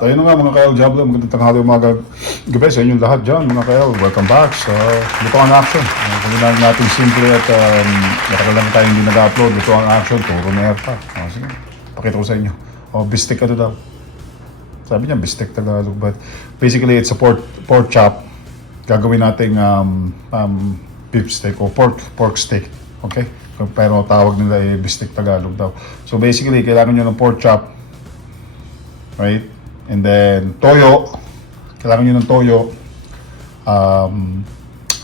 Tayo na nga mga kael, Diablo, magandang tanghali, umaga, gabi sa inyong lahat dyan mga kael. Welcome back sa Lutuan Action. Kailangan natin simple at matagal lang tayo hindi nag-upload. Lutuan Action, turo na pa. Sige, pakita ko sa inyo. Bistek ano daw. Sabi niya, bistek Tagalog. But basically, it's a pork chop. Gagawin nating beef steak o pork steak. Okay? Pero tawag nila bistek Tagalog daw. So basically, kailangan nyo ng pork chop. Right? And then, toyo. Kailangan nyo ng toyo.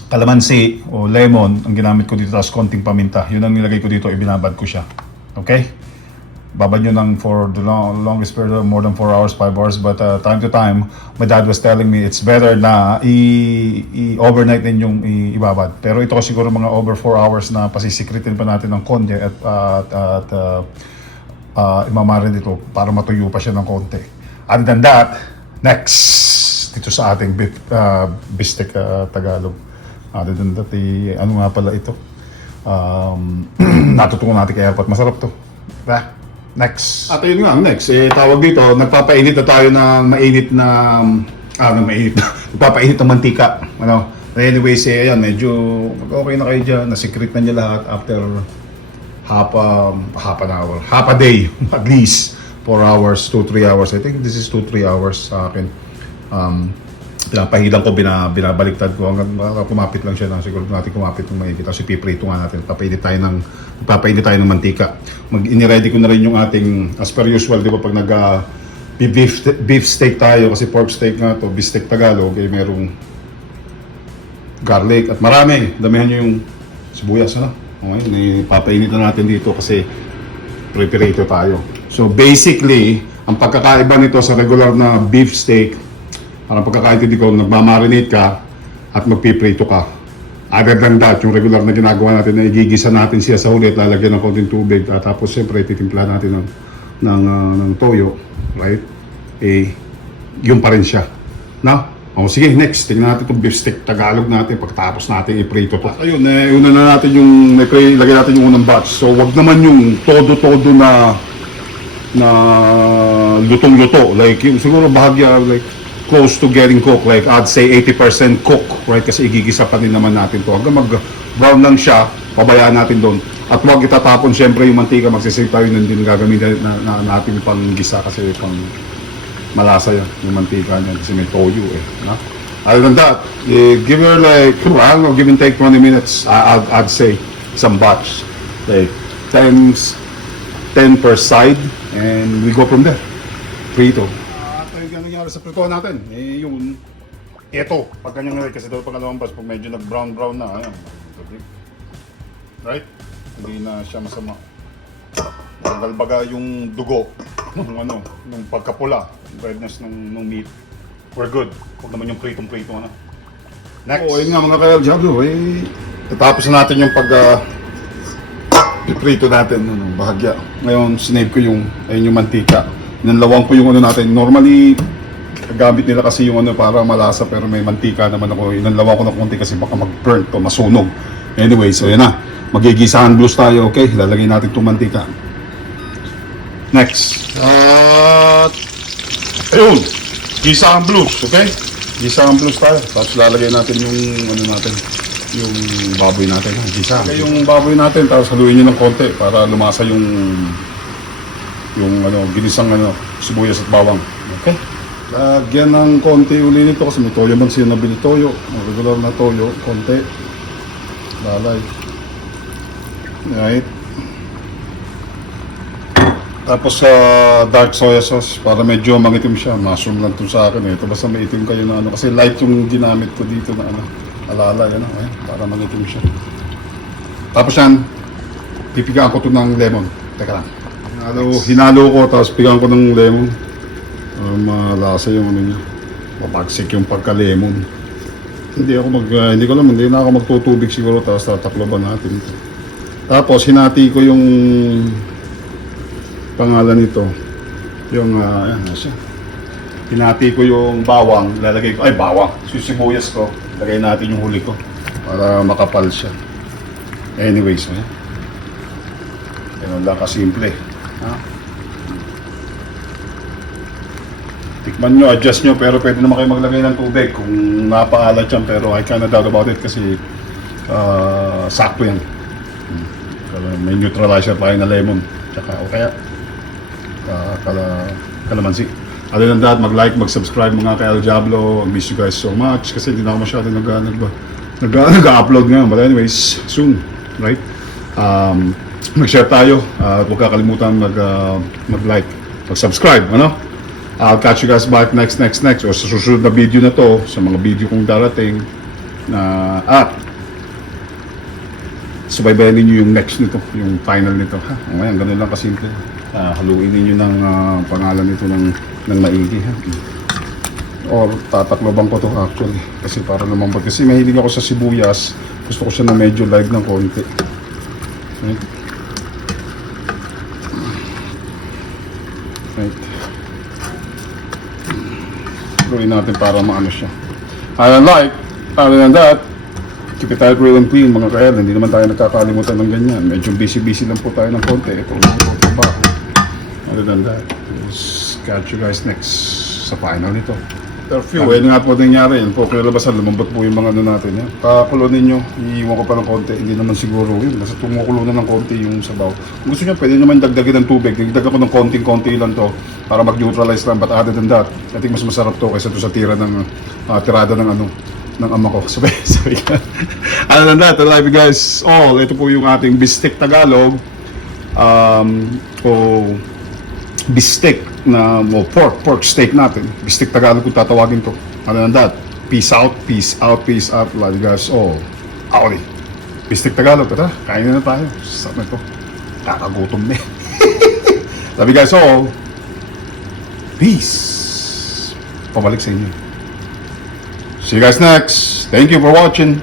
Kalamansi o lemon ang ginamit ko dito, tapos konting paminta. Yun ang nilagay ko dito, ibinabad ko siya. Okay? Babad nyo ng for the longest period, more than 4 hours, 5 hours. But time to time, my dad was telling me it's better na i-overnight din yung ibabad. Pero ito siguro mga over 4 hours na pasisikritin pa natin ng konti at imamarin dito para matuyo pa siya ng konti. Other than that, next dito sa ating bistek Tagalog. Other than that, ano nga pala ito? Natutunan natin kaya pat masarap to. Next. At yun nga, next. Tawag dito, nagpapainit na tayo ng mainit na nagpapainit ng mantika. Ano? Anyways, ayan, medyo okay na kayo dyan. Nasikrit na niya lahat after half an hour. Half a day, at least. 4 hours, 2-3 hours. I think this is 2-3 hours sa akin. Pinapahilan ko, binabaliktad ko hanggang kumapit lang siya. Siguro natin kumapit ng maigit. Tapos ipiprito nga natin. Papainit tayo ng mantika. Iniready ko na rin yung ating, as per usual, di ba, pag beef steak tayo, kasi pork steak nga to, beef steak Tagalog, merong garlic at marami. Damihan nyo yung sibuyas, ano? Okay, papainit na natin dito kasi preparato tayo. So basically, ang pagkakaiba nito sa regular na beef steak, parang pagkakaintindi ko, nagmamarinate ka at magpiprito ka. Other than that, yung regular na ginagawa natin na igigisa natin siya sa huli at lalagyan ng konting tubig at tapos siyempre titimpla natin ng toyo, right? Yun pa rin siya. No? Sige, next, tingnan natin itong beef steak Tagalog natin pagkatapos natin iprito to. Ayun, una na natin yung, lagay natin yung unang batch. So, wag naman yung todo-todo na lutong-luto. Like, yung siguro bahagya, like, close to getting cooked. Like, I'd say 80% cook, right? Kasi igigisa pa din naman natin to. Hanggang mag-brown lang siya, pabayaan natin doon. At huwag itatapon, syempre, yung mantika, magsisave tayo nun din gagamitin natin pang gisa kasi pang malasa yan, yung mantika niya kasi may toyo no? Other than that, give her like, I don't know, give and take 20 minutes, I'd say, some batch. Like, 10 per side, and we go from there. Prito. At yung nangyari sa prito natin, eto, pag kanyang nangyari, kasi daw pangalawang batch, pag medyo nag-brown na, ayan, right? Hindi na siya masama. Galbaga yung dugo nung pagkapula, redness ng meat. We're good. Huwag naman yung pritong-prito, ano. Next. Ayun nga mga kael, Diablo, tatapos na natin yung prito natin, bahagya. Ngayon, sinave ko yung mantika. Nanlawang ko yung natin. Normally, gamit nila kasi yung para malasa, pero may mantika naman ako. Nanlawang ko na konti kasi baka mag-burn to, masunog. Anyway, so yan na. Magigisahan blues tayo, okay? Lalagay natin itong mantika. Next. Ayun. Gisahan blues, okay? Gisahan blues tayo. Tapos lalagay natin yung yung baboy natin. Gisa. Okay, yung baboy natin, tapos haluin nyo ng konti para lumasa yung ginisang sibuyas at bawang. Okay? Lagyan ng konti uli nito kasi may toyo man siya nabili toyo. Regular na toyo, konti. Lalay. Right? Tapos dark soya sauce para medyo mangitim siya. Mushroom lang to sa akin. Ito basta may itim kayo na kasi light yung ginamit ko dito na alala para mangitim siya. Tapos yan, pipigaan ko to ng lemon. Teka lang. Hinalo ko tapos pigaan ko ng lemon. Malasa yung niya. Mapagsik yung pagka-lemon. Hindi na ako magtutubig siguro tapos tatakloban natin. Tapos hinati ko yung pangalan nito, yung siya. Hinati ko yung bawang, lalagay ko, bawang, sibuyas ko, lagay natin yung huli ko para makapal siya. Anyways, ganun lang kasimple. Tikman nyo, adjust nyo, pero pwede naman kayo maglagay ng tubig kung napaalat yan, pero I kinda doubt about it kasi sakto yan. May neutralizer tayo na lemon, tsaka o kaya kalamansi. Other than that, mag-like, mag-subscribe mga ka-El Diablo. I miss you guys so much kasi hindi na ako masyado nag-upload ngayon. But anyways, soon, right? Mag-share tayo at huwag kakalimutan mag-like, mag-subscribe, ano? I'll catch you guys back next or sa susunod na video na to, sa mga video kong darating na subaybayan ninyo yung next nito, yung final nito. Ha? Ngayon, ganun lang kasimple. Haluin ninyo ng pangalan nito ng maigi. Ha? Or tatakloban ko to actually. Kasi para lumambot. Kasi mahilig ako sa sibuyas. Gusto ko siya na medyo live ng konti. Right? Right. Haluin natin para maano siya. Other than that, keep it tight, real and clean mga ka-El. Hindi naman tayo nagkakalimutan ng ganyan. Medyo busy lang po tayo ng konti. Ito lang po trabaho. Other than that, let's catch you guys next sa final nito. Curfew, eh nga po nangyari yan po. Kinalabasan, lumambot po yung mga ano natin. Yan. Kakulo ninyo, iiwan ko pa ng konti. Hindi naman siguro yun. Basta tumukulo na ng konti yung sabaw. Kung gusto nyo, pwede naman dagdagin ng tubig. Dagdagan ko ng konting-konti lang to para mag-neutralize lang. But other than that, I think mas masarap to kaysa to sa tirada ng ano ng ama ko. Sabi ka. Other than that, I love you guys all. Ito po yung ating Bistek Tagalog. O bistek na pork steak natin. Bistek Tagalog kung tatawagin to. Other than that, peace out. Love you guys all. Aoli. Bistek Tagalog, tara. Kain na tayo. Sarap na ito. Kakagutom na. Love you guys all. Peace. Pabalik sa inyo. See you guys next. Thank you for watching.